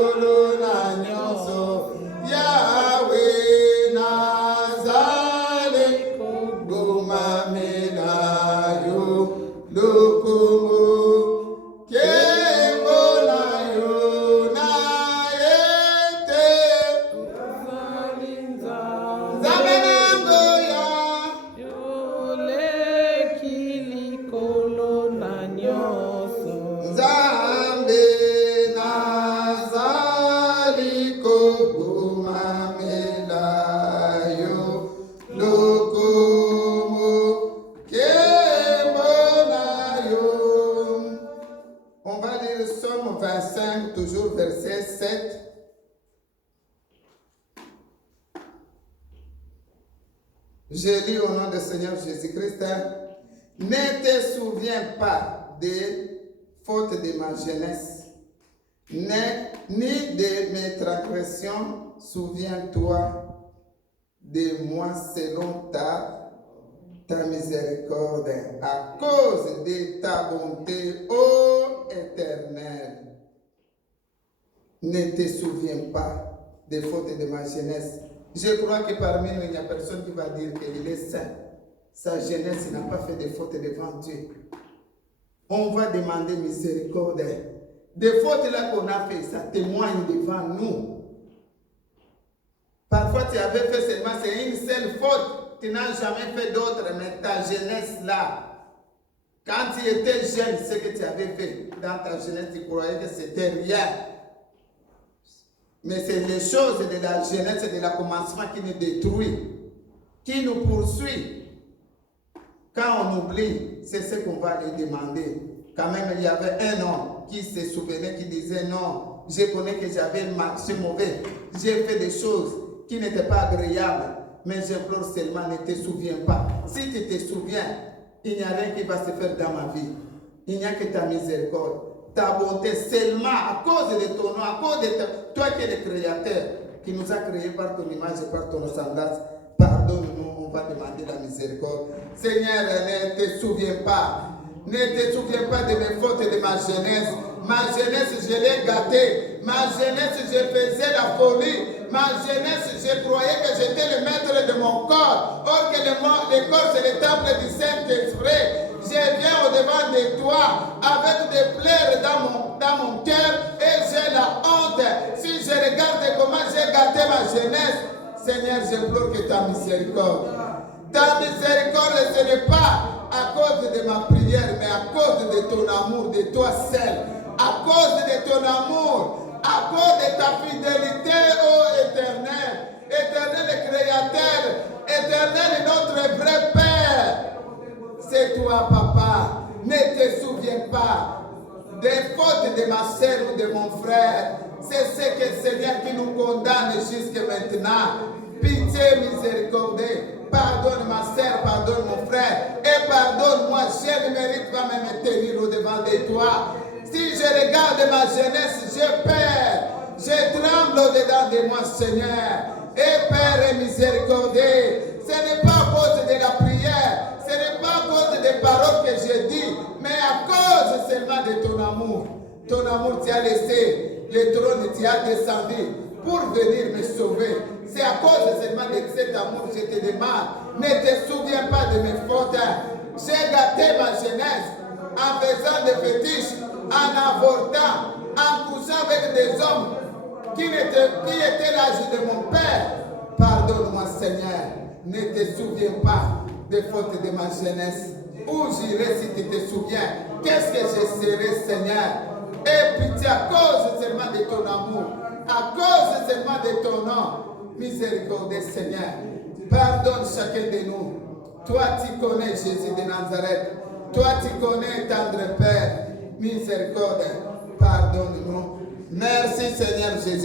kolona nyonso Yawe nazale komamela yo lokumu kembo na yo na ete Nzambe nango ya Nzambe nazali komamela yo lokumu kembo na yo. On va lire le Psaume 25, toujours verset 7. Je lis au nom du Seigneur Jésus-Christ. Ne te souviens pas des fautes de ma jeunesse, ni de mes transgressions. Souviens-toi de moi selon ta miséricorde, à cause de ta bonté, ô Éternel. Ne te souviens pas des fautes de ma jeunesse. Je crois que parmi nous, il n'y a personne qui va dire qu'il est saint. Sa jeunesse n'a pas fait de fautes devant Dieu. On va demander miséricorde. Des fautes là qu'on a fait, ça témoigne devant nous. Parfois, tu avais fait seulement, c'est une seule faute. Tu n'as jamais fait d'autres, mais ta jeunesse là, quand tu étais jeune, ce que tu avais fait dans ta jeunesse, tu croyais que c'était rien. Mais c'est les choses de la jeunesse et de la commencement qui nous détruit, qui nous poursuit. Quand on oublie, c'est ce qu'on va lui demander. Quand même, il y avait un homme qui se souvenait, qui disait non, je connais que j'avais marché mauvais, j'ai fait des choses qui n'étaient pas agréables, mais j'implore seulement, ne te souviens pas. Si tu te souviens, il n'y a rien qui va se faire dans ma vie. Il n'y a que ta miséricorde. Ta bonté seulement à cause de ton nom, à cause de toi qui es le créateur, qui nous a créés par ton image et par ton semblance. Pardonne-nous, on va demander la miséricorde. Seigneur, ne te souviens pas. Ne te souviens pas de mes fautes et de ma jeunesse. Ma jeunesse, je l'ai gâtée. Ma jeunesse, je faisais la folie. Ma jeunesse, je croyais que j'étais le maître de mon corps. Or que le corps, c'est le temple du Saint-Esprit. Je viens au-devant de toi avec des pleurs dans mon cœur et j'ai la honte. Si je regarde comment j'ai gâté ma jeunesse, Seigneur, j'implore que ta miséricorde. Ta miséricorde, ce n'est pas à cause de ma prière, mais à cause de ton amour, de toi seul. À cause de ton amour, à cause de ta fidélité, ô Éternel. Éternel le Créateur, Éternel notre vrai Père. C'est toi, Papa. Ne te souviens pas des fautes de ma sœur ou de mon frère. C'est ce que le Seigneur qui nous condamne jusqu'à maintenant. Pitié, miséricorde. Pardonne ma sœur, pardonne mon frère. Et pardonne-moi, je ne mérite pas même me tenir au-devant de toi. Si je regarde ma jeunesse, je perds. Je tremble au-dedans de moi, Seigneur. Et Père miséricordieux, ce n'est pas à cause de la prière. Ce n'est pas à cause des paroles que je dis, mais à cause seulement de ton amour. Ton amour t'y a laissé, le trône t'y a descendu pour venir me sauver. C'est à cause seulement de cet amour que je te demande. Ne te souviens pas de mes fautes. J'ai gâté ma jeunesse en faisant des fétiches, en avortant, en couchant avec des hommes qui étaient l'âge de mon père. Pardonne-moi, Seigneur. Ne te souviens pas des fautes de ma jeunesse. Où j'irai si tu te souviens? Qu'est-ce que je serai, Seigneur? Et pitié à cause seulement de ton amour, à cause seulement de ton nom. Miséricorde, Seigneur. Pardonne chacun de nous. Toi, tu connais Jésus de Nazareth. Toi, tu connais tendre Père. Miséricorde, pardonne-nous. Merci, Seigneur Jésus.